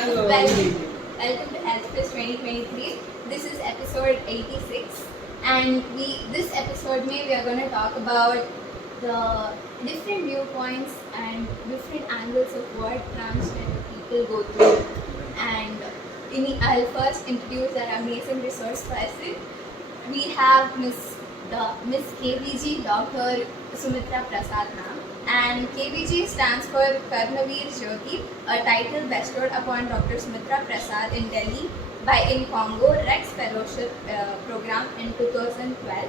Hello. Welcome to Healthfest 2023. This is episode 86, and this episode we are going to talk about the different viewpoints and different angles of what transgender people go through. And I'll first introduce our amazing resource person. We have Miss KVG, Dr. Sumitra Prasad ma'am. And KVG stands for Karnaveer Jyoti, a title bestowed upon Dr. Sumitra Prasad in Delhi in Congo Rex Fellowship program in 2012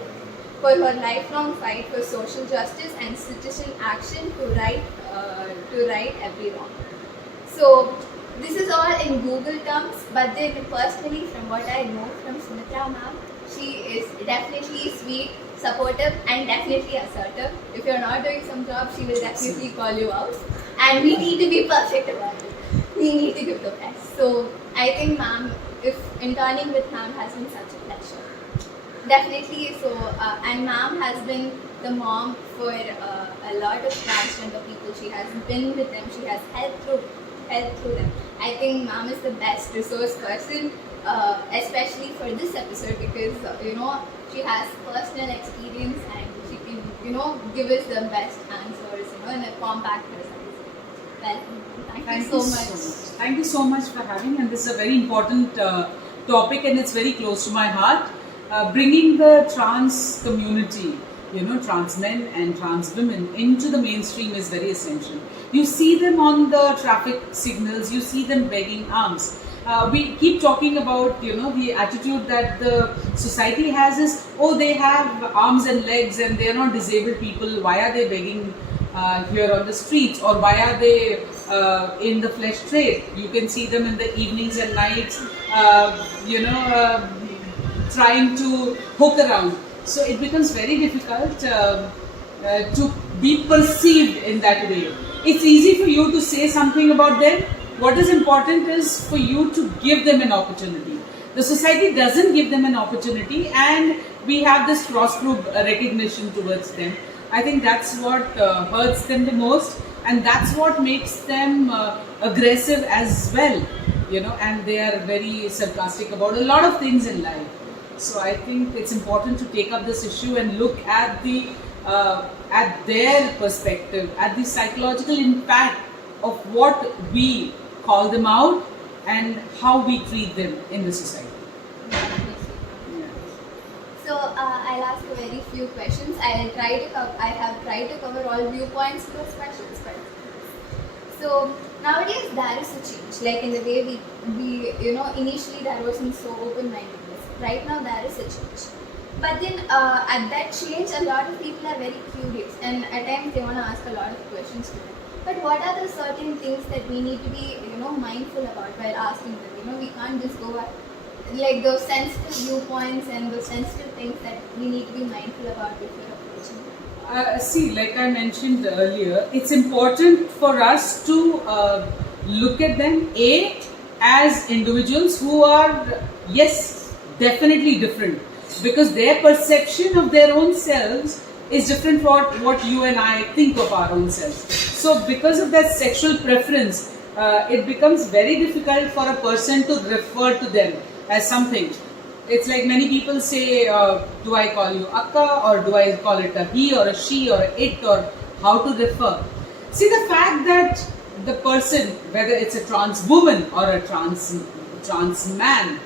for her lifelong fight for social justice and citizen action to right every wrong. So this is all in Google terms, but then personally, from what I know from Sumitra ma'am, she is definitely sweet, supportive, and definitely assertive. If you're not doing some job, she will definitely call you out. And we need to be perfect about it. We need to give the best. So I think ma'am, if interning with ma'am has been such a pleasure. Definitely. So and ma'am has been the mom for a lot of transgender people. She has been with them. She has helped through them. I think ma'am is the best resource person, especially for this episode, because she has personal experience and she can give us the best answers in a compact result. Well, thank you so much. Thank you so much for having, and this is a very important topic, and it's very close to my heart. Bringing the trans community, trans men and trans women into the mainstream is very essential. You see them on the traffic signals, you see them begging alms. We keep talking about, the attitude that the society has is, oh, they have arms and legs and they are not disabled people. Why are they begging here on the streets, or why are they in the flesh trade? You can see them in the evenings and nights, trying to hook around. So it becomes very difficult to be perceived in that way. It's easy for you to say something about them. What is important is for you to give them an opportunity. The society doesn't give them an opportunity, and we have this cross-group recognition towards them. I think that's what hurts them the most, and that's what makes them aggressive as well, and they are very sarcastic about a lot of things in life. So I think it's important to take up this issue and look at at their perspective, at the psychological impact of what we call them out and how we treat them in the society. Yeah. So I'll ask a very few questions. I have tried to cover all viewpoints to those questions. So nowadays there is a change. Like in the way we initially there wasn't so open-mindedness. Right now there is a change. But then at that change, a lot of people are very curious, and at times they want to ask a lot of questions to them. But what are the certain things that we need to be, mindful about while asking them? We can't just go like those sensitive viewpoints and those sensitive things that we need to be mindful about before approaching. See, like I mentioned earlier, it's important for us to look at them as individuals who are, yes, definitely different, because their perception of their own selves is different from what you and I think of our own selves. So because of that sexual preference, it becomes very difficult for a person to refer to them as something. It's like many people say, do I call you akka, or do I call it a he or a she or a it, or how to refer. See, the fact that the person, whether it's a trans woman or a trans man,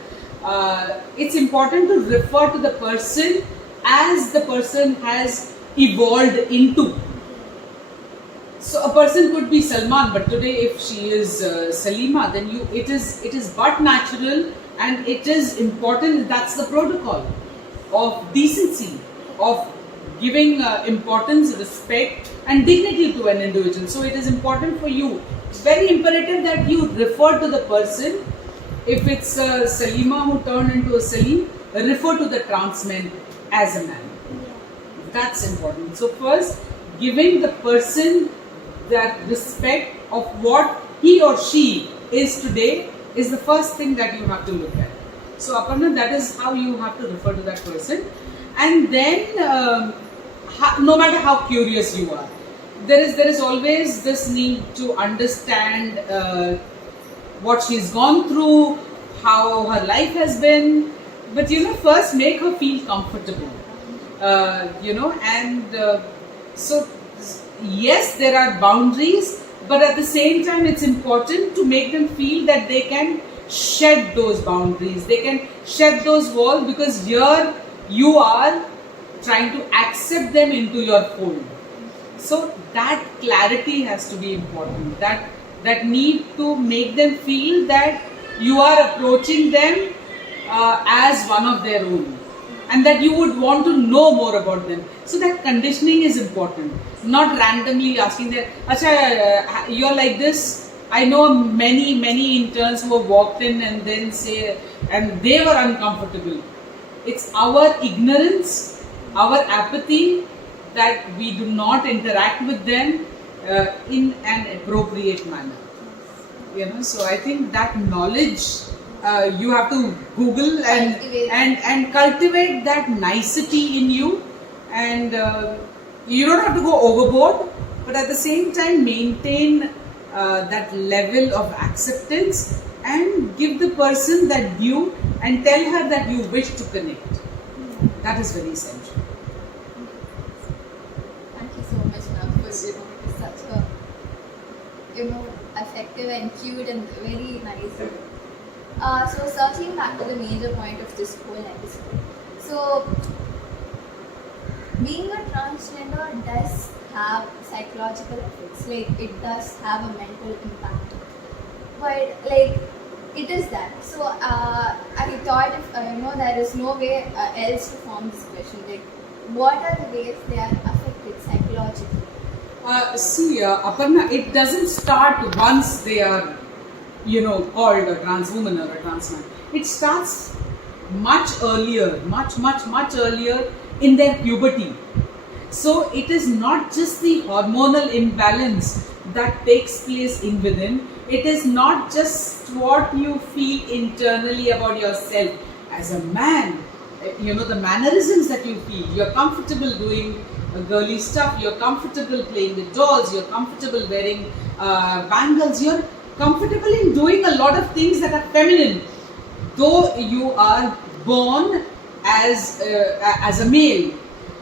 it's important to refer to the person as the person has evolved into. So a person could be Salman, but today if she is Salima, then it is but natural, and it is important. That's the protocol of decency, of giving importance, respect and dignity to an individual. So it is important for you, it's very imperative that you refer to the person. If it's Salima who turned into a Salim, refer to the trans man as a man. That's important. So first, giving the person that respect of what he or she is today is the first thing that you have to look at. So Aparna, that is how you have to refer to that person. And then no matter how curious you are, there is always this need to understand what she's gone through, how her life has been. But first make her feel comfortable. So yes, there are boundaries, but at the same time, it's important to make them feel that they can shed those boundaries, they can shed those walls, because here you are trying to accept them into your fold. So that clarity has to be important, that need to make them feel that you are approaching them as one of their own, and that you would want to know more about them. So that conditioning is important, not randomly asking them, Acha, you're like this. I know many interns who have walked in and then say, and they were uncomfortable. It's our ignorance, our apathy, that we do not interact with them in an appropriate manner. So I think that knowledge, you have to Google and cultivate that nicety in you, and you don't have to go overboard, but at the same time maintain that level of acceptance, and give the person that due, and tell her that you wish to connect. That is very essential. Thank you so much, ma'am, for such a effective and cute and very nice. So circling back to the major point of this whole episode. So being a transgender does have psychological effects, like it does have a mental impact, but like it is that. So I thought if there is no way else to form this question, like what are the ways they are affected psychologically? Aparna, it doesn't start once they are called a trans woman or a trans man. It starts much earlier, much earlier in their puberty. So it is not just the hormonal imbalance that takes place in within. It is not just what you feel internally about yourself as a man. The mannerisms that you feel. You're comfortable doing girly stuff. You're comfortable playing with dolls. You're comfortable wearing bangles. You're comfortable in doing a lot of things that are feminine, though you are born as a male.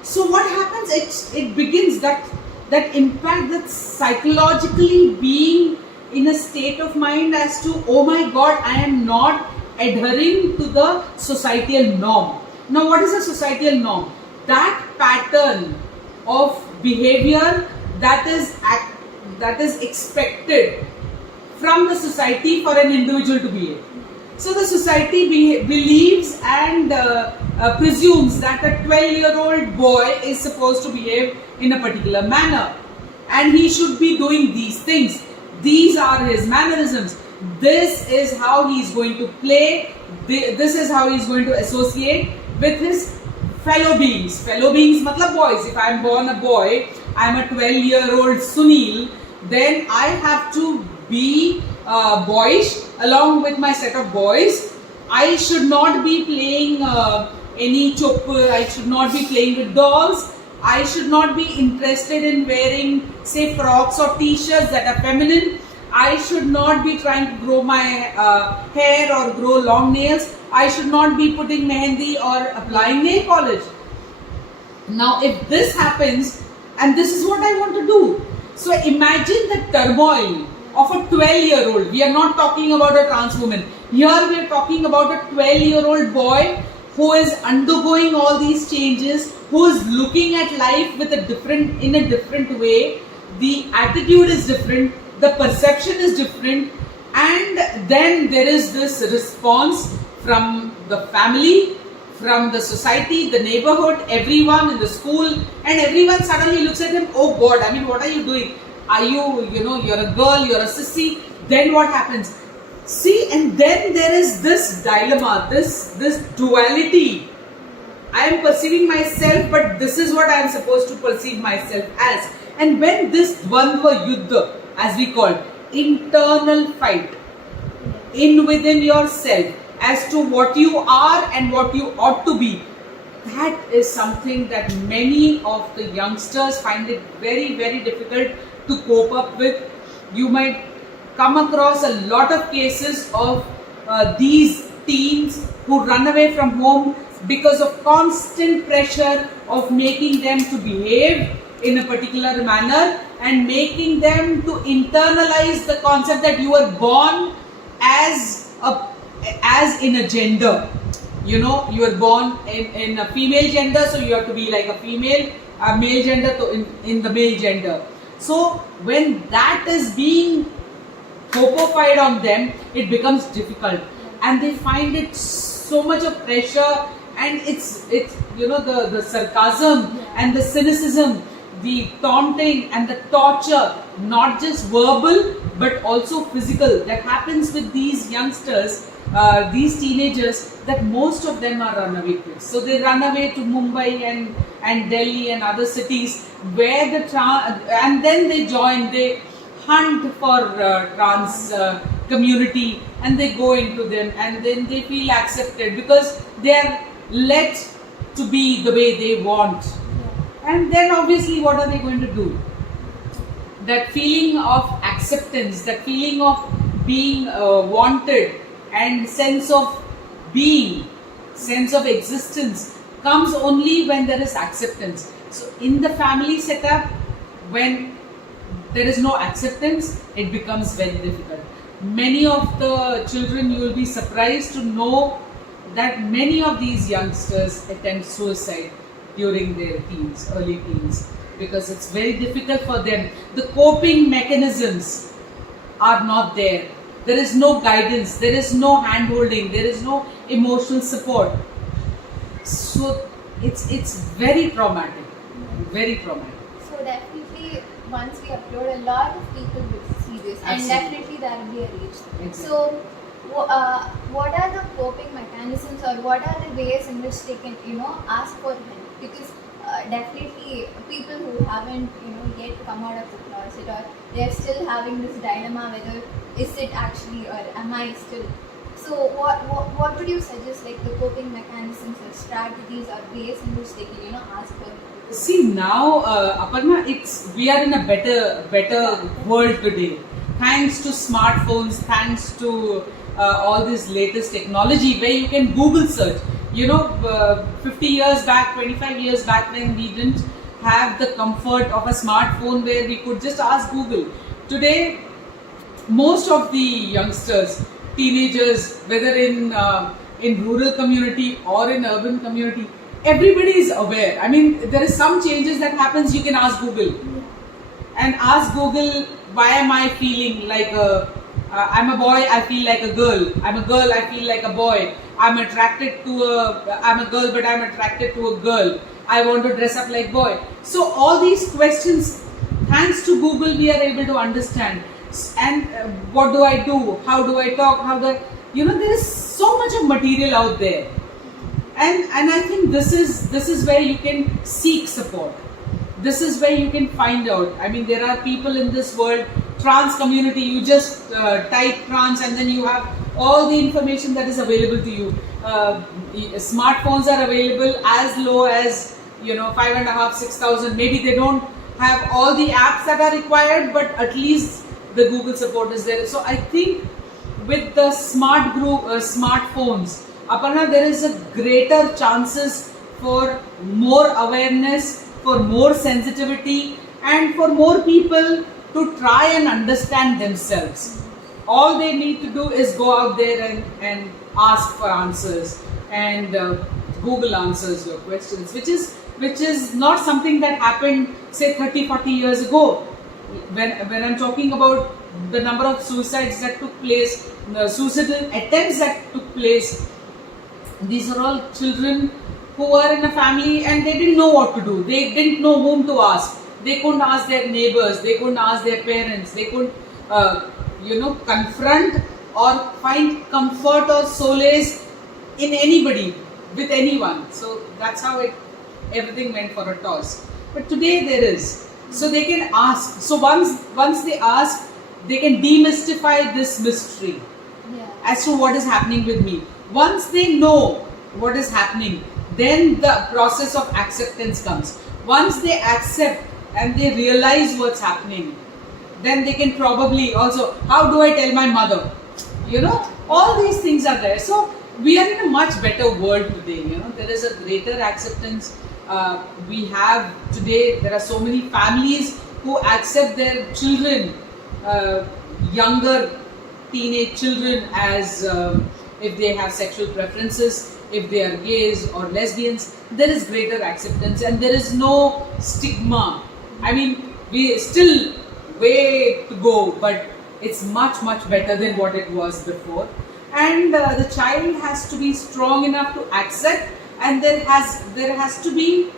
So what happens? It begins that impact, that psychologically being in a state of mind as to, oh my God, I am not adhering to the societal norm. Now, what is a societal norm? That pattern of behavior that is expected from the society for an individual to behave. So the society believes and presumes that a 12-year-old boy is supposed to behave in a particular manner, and he should be doing these things. These are his mannerisms. This is how he is going to play. This is how he is going to associate with his fellow beings. Fellow beings matlab boys. If I am born a boy, I am a 12-year-old Sunil, then I have to be boyish along with my set of boys. I should not be playing any chup. I should not be playing with dolls. I should not be interested in wearing, say, frocks or t-shirts that are feminine. I should not be trying to grow my hair or grow long nails. I should not be putting mehendi or applying nail polish. Now, if this happens, and this is what I want to do. So imagine the turmoil of a 12-year-old. We are not talking about a trans woman. Here we are talking about a 12-year-old boy who is undergoing all these changes, who is looking at life in a different way. The attitude is different, the perception is different, and then there is this response from the family, from the society, the neighborhood, everyone in the school, and everyone suddenly looks at him, oh God, I mean, what are you doing? Are you, you're a girl, you're a sissy. Then what happens? See, and then there is this dilemma, this duality. I am perceiving myself, but this is what I am supposed to perceive myself as. And when this dvandva yuddha, as we call it, internal fight in within yourself as to what you are and what you ought to be, that is something that many of the youngsters find it very, very difficult to cope up with. You might come across a lot of cases of these teens who run away from home because of constant pressure of making them to behave in a particular manner and making them to internalize the concept that you were born as in a gender. You know, you were born in a female gender, so you have to be like a female, a male gender to in the male gender. So when that is being hopofied on them, it becomes difficult, and they find it so much of pressure, and it's you know, the sarcasm and the cynicism, the taunting and the torture, not just verbal but also physical, that happens with these youngsters, these teenagers, that most of them are runaway kids. So they run away to Mumbai and Delhi and other cities where and then they hunt for trans community, and they go into them, and then they feel accepted because they are let to be the way they want. And then obviously what are they going to do? That feeling of acceptance, that feeling of being wanted, and sense of being, sense of existence comes only when there is acceptance. So in the family setup, when there is no acceptance, it becomes very difficult. Many of the children, you will be surprised to know that many of these youngsters attempt suicide during their teens, early teens, because it's very difficult for them. The coping mechanisms are not there. There is no guidance, there is no hand-holding, there is no emotional support. So it's very traumatic, very traumatic. So definitely, once we upload, a lot of people will see this, and Absolutely. definitely there will be a reach. Exactly. So, what are the coping mechanisms, or what are the ways in which they can, ask for help? Because definitely people who haven't, yet come out of the closet, or they're still having this dilemma whether is it actually, or am I still? So what would you suggest, like the coping mechanisms or strategies or ways in which they can, ask for help? See, now, Aparna, we are in a better world today. Thanks to smartphones, thanks to all this latest technology where you can Google search. 50 years back, 25 years back, when we didn't have the comfort of a smartphone where we could just ask Google. Today, most of the youngsters, teenagers, whether in rural community or in urban community, everybody is aware. I mean, there is some changes that happens, you can ask Google. And ask Google, why am I feeling like I'm a boy, I feel like a girl. I'm a girl, I feel like a boy. I'm a girl, but I'm attracted to a girl. I want to dress up like boy. So all these questions, thanks to Google, we are able to understand. And what do I do? How do I talk? There is so much of material out there. And I think this is where you can seek support. This is where you can find out. I mean, there are people in this world, trans community, you just type trans and then you have all the information that is available to you. Smartphones are available as low as 5,500, 6,000. Maybe they don't have all the apps that are required, but at least the Google support is there. So I think with the smartphones, Aparna, there is a greater chances for more awareness, for more sensitivity, and for more people to try and understand themselves. All they need to do is go out there and ask for answers, and Google answers your questions, which is not something that happened, say, 30, 40 years ago. When I'm talking about the number of suicides that took place, the suicidal attempts that took place, these are all children who were in a family and they didn't know what to do. They didn't know whom to ask. They couldn't ask their neighbors. They couldn't ask their parents. They couldn't, confront or find comfort or solace in anybody, with anyone. So that's how everything went for a toss. But today there is. So they can ask. So once they ask, they can demystify this mystery as to what is happening with me. Once they know what is happening, then the process of acceptance comes. Once they accept and they realize what's happening, then they can probably also, how do I tell my mother? All these things are there. So we are in a much better world today. There is a greater acceptance. We have today, there are so many families who accept their children, younger teenage children, as if they have sexual preferences, if they are gays or lesbians. There is greater acceptance and there is no stigma. I mean, we still way to go, but it's much better than what it was before. And the child has to be strong enough to accept, and there has to be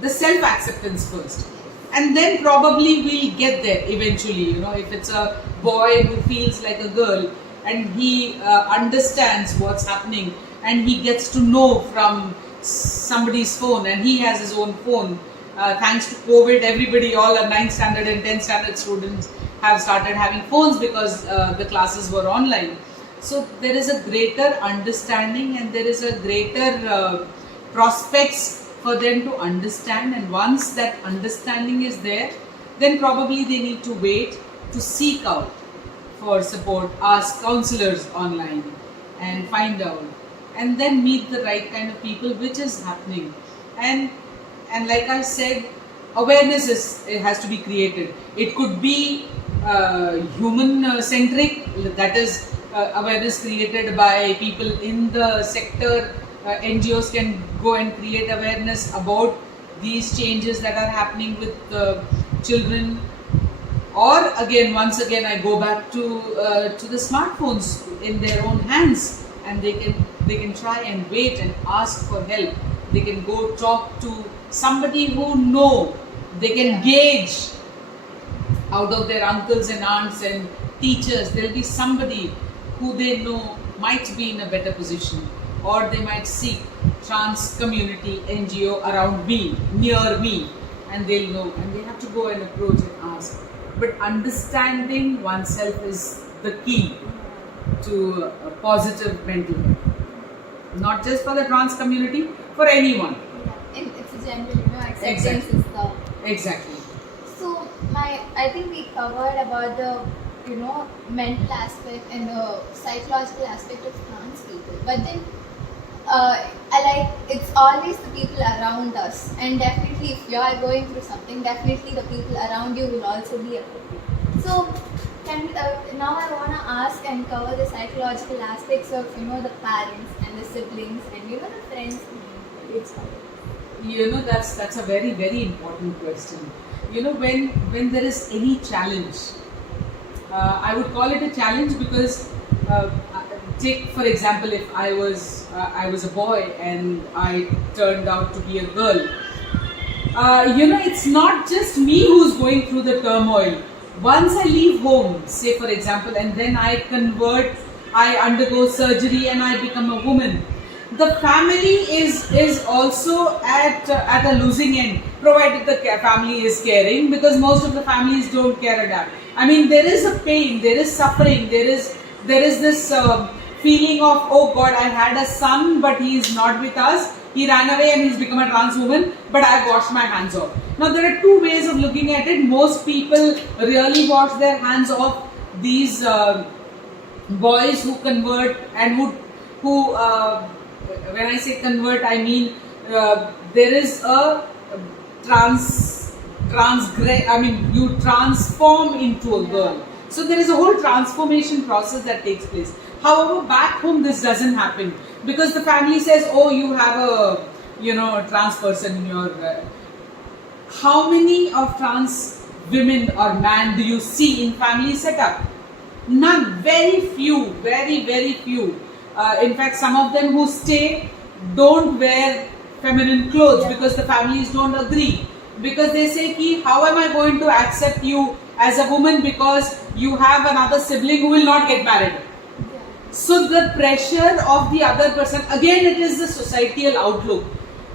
the self-acceptance first, and then probably we'll get there eventually. If it's a boy who feels like a girl and he understands what's happening and he gets to know from somebody's phone, and he has his own phone. Thanks to COVID, everybody, all our 9th standard and 10th standard students have started having phones because the classes were online. So there is a greater understanding and there is a greater prospects for them to understand, and once that understanding is there, then probably they need to wait to seek out for support, ask counselors online and find out, and then meet the right kind of people, which is happening. And like I said, awareness has to be created. It could be human centric, that is awareness created by people in the sector. NGOs can go and create awareness about these changes that are happening with children. Or once again I go back to the smartphones in their own hands, and they can try and wait and ask for help. They can go talk to somebody who know, they can gauge out of their uncles and aunts and teachers. There will be somebody who they know might be in a better position, or they might seek trans community NGO around me, near me, and they'll know, and they have to go and approach and ask. But understanding oneself is the key to a positive mental health, not just for the trans community, for anyone. It's a general, acceptance Exactly. is the... Exactly. So I think we covered about the mental aspect and the psychological aspect of trans people, but then it's always the people around us, and definitely if you are going through something, definitely the people around you will also be affected. So now I want to ask and cover the psychological aspects of the parents and the siblings and the friends. That's a very important question. When there is any challenge, I would call it a challenge because take for example, if I was a boy and I turned out to be a girl, it's not just me who's going through the turmoil. Once I leave home, say for example, and then I undergo surgery and I become a woman, the family is also at a losing end, provided the family is caring, because most of the families don't care enough. I mean, there is a pain, there is suffering, there is this feeling of, oh God, I had a son but he is not with us, he ran away and he's become a trans woman, but I've washed my hands off. Now there are two ways of looking at it. Most people really wash their hands off these boys who convert and who when I say convert, I mean there is a you transform into a girl. So there is a whole transformation process that takes place. However, back home this doesn't happen, because the family says, oh, you have a trans person in your... How many of trans women or man do you see in family setup? None. Very few. Very few. In fact, some of them who stay don't wear feminine clothes because the families don't agree. Because they say, ki, how am I going to accept you as a woman because you have another sibling who will not get married? So the pressure of the other person, again it is the societal outlook.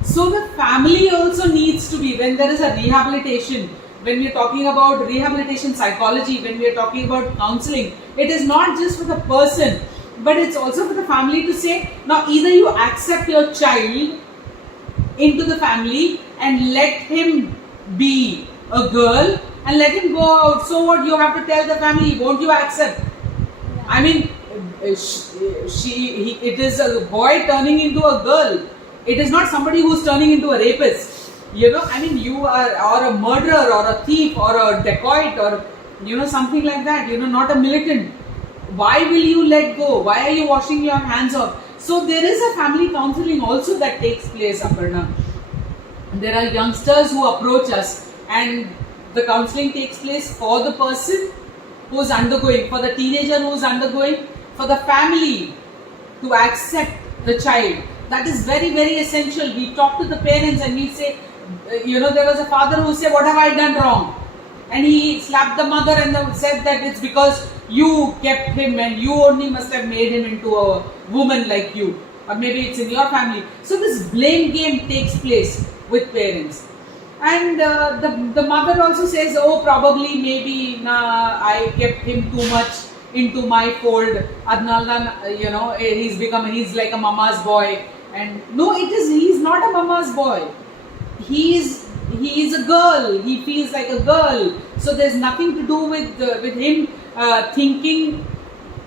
So the family also needs to be, when there is a rehabilitation, when we are talking about rehabilitation psychology, when we are talking about counseling, it is not just for the person, but it's also for the family to say, now either you accept your child into the family and let him be a girl, and let him go out. So what? You have to tell the family. Won't you accept? I mean, it is a boy turning into a girl. It is not somebody who's turning into a rapist. I mean, you are, or a murderer, or a thief, or a dacoit, or something like that. Not a militant. Why will you let go? Why are you washing your hands off? So there is a family counseling also that takes place, Aparna. There are youngsters who approach us, and the counseling takes place for the person who is undergoing, for the teenager who is undergoing, for the family to accept the child. That is very, very essential. We talk to the parents and we say, there was a father who said, what have I done wrong? And he slapped the mother and said that it's because you kept him and you only must have made him into a woman like you. Or maybe it's in your family. So this blame game takes place with parents. And the mother also says, oh, probably, maybe, I kept him too much into my fold. Adnalna, he's like a mama's boy. And no, he's not a mama's boy. He is a girl. He feels like a girl. So there's nothing to do with him thinking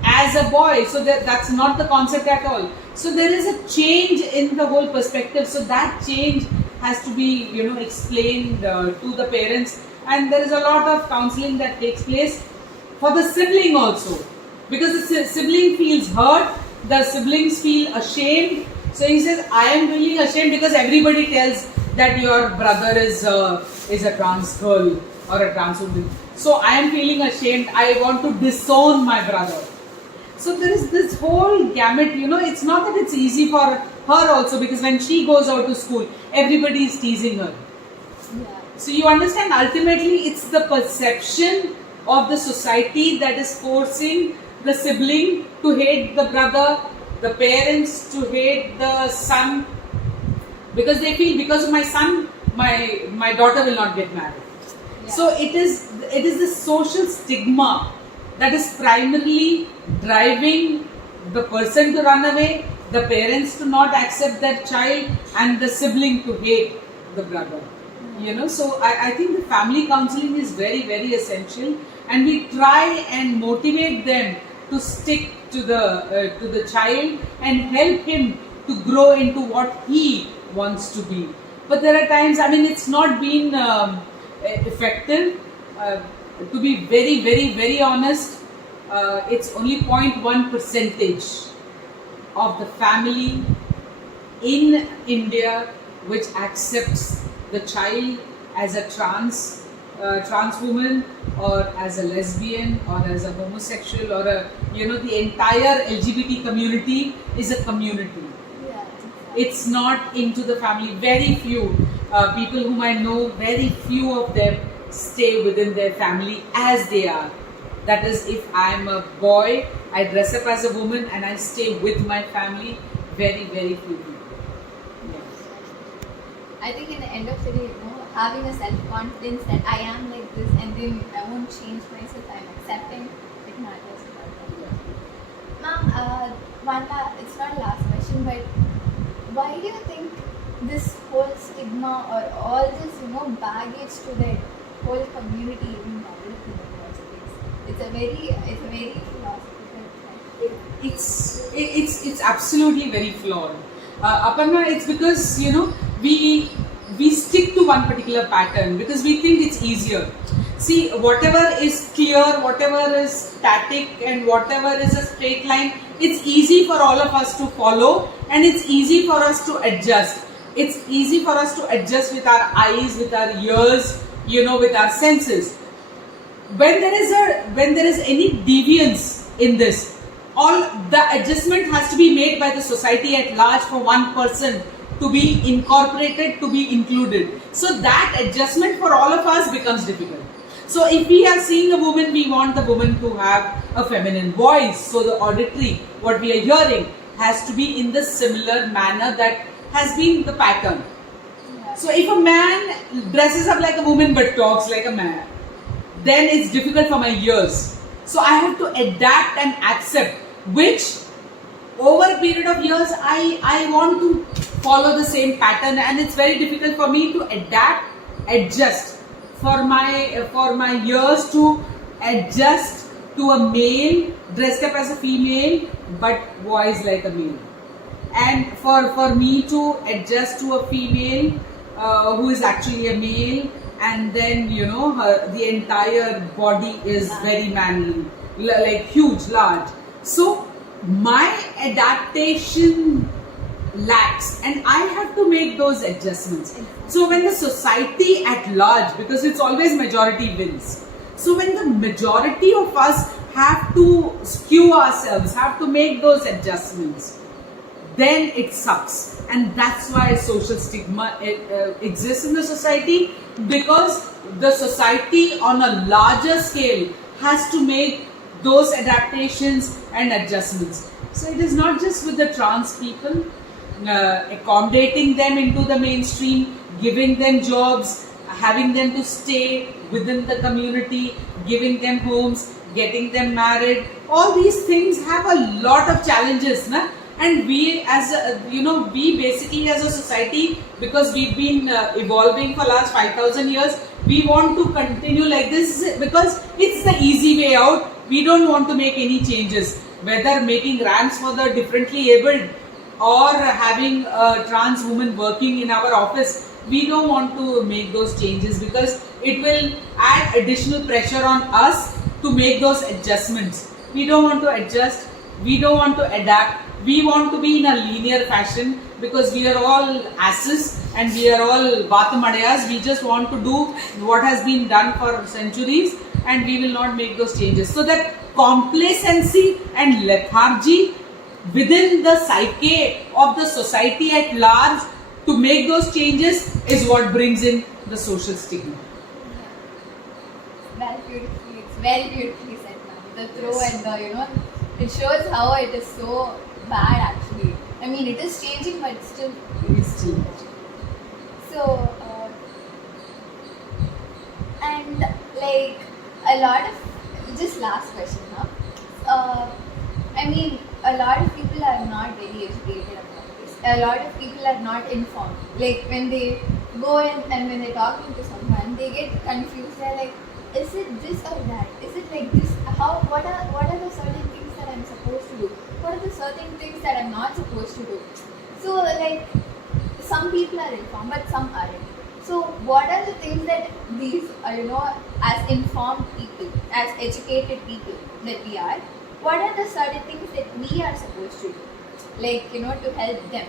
as a boy. So that's not the concept at all. So there is a change in the whole perspective. So that change has to be explained to the parents, and there is a lot of counseling that takes place for the sibling also, because the sibling feels hurt, the siblings feel ashamed. So he says, I am really ashamed because everybody tells that your brother is a trans girl or a trans woman. So I am feeling ashamed. I want to disown my brother. So there is this whole gamut. It's not that it's easy for her also, because when she goes out to school, everybody is teasing her. Yeah. So you understand, ultimately it's the perception of the society that is forcing the sibling to hate the brother, the parents to hate the son, because they feel, because of my son, my daughter will not get married. Yeah. So it is the social stigma that is primarily driving the person to run away, the parents to not accept their child, and the sibling to hate the brother. So I think the family counseling is very, very essential, and we try and motivate them to stick to the child and help him to grow into what he wants to be. But there are times, it's not been effective. To be very, very, very honest, it's only 0.1% of the family in India which accepts the child as a trans woman, or as a lesbian, or as a homosexual, or the entire LGBT community is a community. Yeah. It's not into the family. Very few people whom I know, very few of them stay within their family as they are. That is, if I'm a boy, I dress up as a woman and I stay with my family. Very, very few people. Yes. I think in the end of the day, having a self-confidence that I am like this, and then I won't change myself, I'm accepting, it matters a lot. Ma'am, it's not last question, but why do you think this whole stigma or all this, baggage to the whole community even developed in the first place? It's a very philosophical thing. It's absolutely very flawed. Aparna, it's because we stick to one particular pattern because we think it's easier. See, whatever is clear, whatever is static, and whatever is a straight line, it's easy for all of us to follow, and it's easy for us to adjust. It's easy for us to adjust with our eyes, with our ears, with our senses. When there is any deviance in this, all the adjustment has to be made by the society at large for one person to be incorporated, to be included. So that adjustment for all of us becomes difficult. So if we are seeing a woman, we want the woman to have a feminine voice. So the auditory, what we are hearing, has to be in the similar manner that has been the pattern. So if a man dresses up like a woman but talks like a man, then it's difficult for my ears. So I have to adapt and accept, which over a period of years, I want to follow the same pattern, and it's very difficult for me to adapt, adjust. for my ears to adjust to a male dressed up as a female but voiced like a male, and for me to adjust to a female who is actually a male, and then the entire body is very manly, like huge, large. So my adaptation lacks, and I have to make those adjustments. So when the society at large, because it's always majority wins, so when the majority of us have to skew ourselves, have to make those adjustments, then it sucks. And that's why social stigma exists in the society, because the society on a larger scale has to make those adaptations and adjustments. So it is not just with the trans people, accommodating them into the mainstream, giving them jobs, having them to stay within the community, giving them homes, getting them married. All these things have a lot of challenges, na? And we as we basically as a society, because we've been evolving for last 5,000 years, we want to continue like this because it's the easy way out. We don't want to make any changes, whether making ramps for the differently abled or having a trans woman working in our office. We don't want to make those changes because it will add additional pressure on us to make those adjustments. We don't want to adjust, we don't want to adapt. We want to be in a linear fashion because we are all asses and we are all Batamadayas. We just want to do what has been done for centuries, and we will not make those changes. So that complacency and lethargy within the psyche of the society at large to make those changes is what brings in the social stigma. It's very beautifully said, ma'am. The throw and the, it shows how it is so bad actually. I mean, it is changing, but still. It is still. So, and like a lot of, just last question now. I mean, a lot of people are not very educated about this. A lot of people are not informed. Like when they go in and when they're talking to someone, they get confused. They're like, is it this or that? Is it like this? What are the certain things that I'm supposed to do? What are the certain things that I'm not supposed to do? So like, some people are informed, but some aren't. So what are the things that these, as informed people, as educated people that we are, what are the certain things that we are supposed to do? Like, to help them.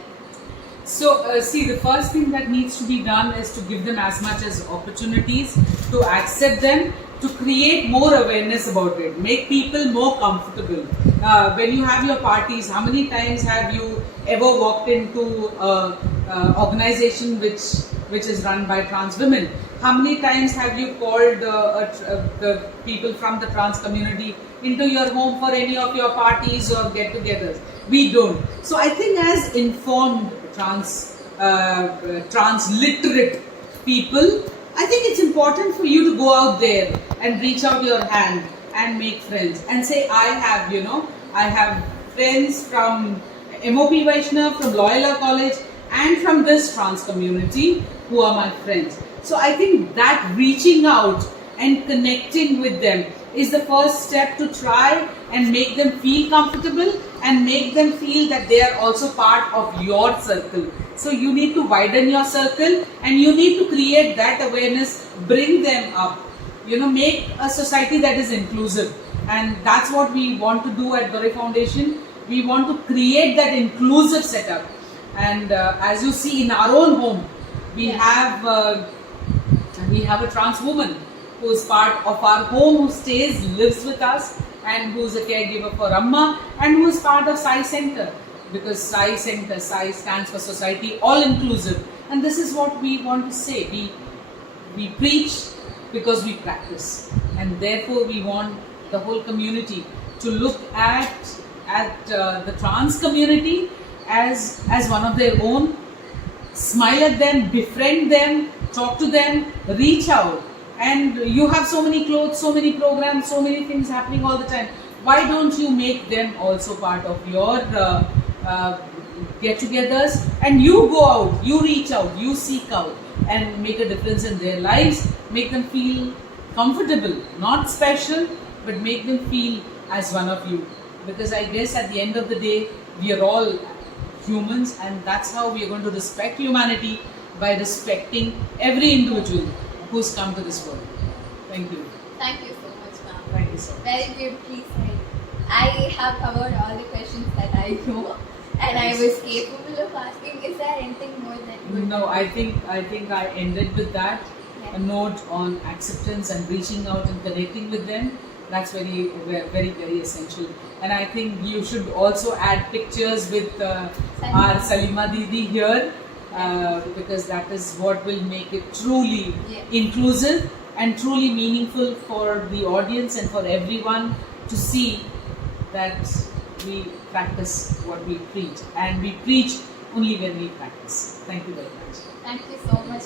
So, see, the first thing that needs to be done is to give them as much as opportunities, to accept them, to create more awareness about it, make people more comfortable. When you have your parties, how many times have you ever walked into an organization which is run by trans women? How many times have you called the people from the trans community into your home for any of your parties or get-togethers? We don't. So I think as informed trans-literate people, I think it's important for you to go out there and reach out your hand and make friends and say, I have friends from MOP Vaishnav, from Loyola College and from this trans community who are my friends. So I think that reaching out and connecting with them is the first step to try and make them feel comfortable and make them feel that they are also part of your circle. So you need to widen your circle and you need to create that awareness, bring them up, make a society that is inclusive. And that's what we want to do at DORAI Foundation. We want to create that inclusive setup. And as you see in our own home, we have a trans woman who is part of our home, who lives with us, and who is a caregiver for Amma, and who is part of Sai Center, because Sai stands for Society All Inclusive, and this is what we want to say. We preach because we practice, and therefore we want the whole community to look at the trans community as one of their own, smile at them, befriend them, talk to them, reach out. And you have so many clothes, so many programs, so many things happening all the time. Why don't you make them also part of your get-togethers? And you go out, you reach out, you seek out. and make a difference in their lives, make them feel comfortable, not special, but make them feel as one of you. Because I guess at the end of the day, we are all humans, and that's how we are going to respect humanity, by respecting every individual who's come to this world. Thank you. Thank you so much, ma'am. Thank you so much. Very beautifully said. I have covered all the questions that I know, and I was capable of asking. Is there anything more that you would? No, I think I ended with that. Yeah. A note on acceptance and reaching out and connecting with them. That's very, very, very essential. And I think you should also add pictures with our Salima Didi here, because that is what will make it truly inclusive and truly meaningful for the audience and for everyone to see that we practice what we preach, and we preach only when we practice. Thank you very much. Thank you so much.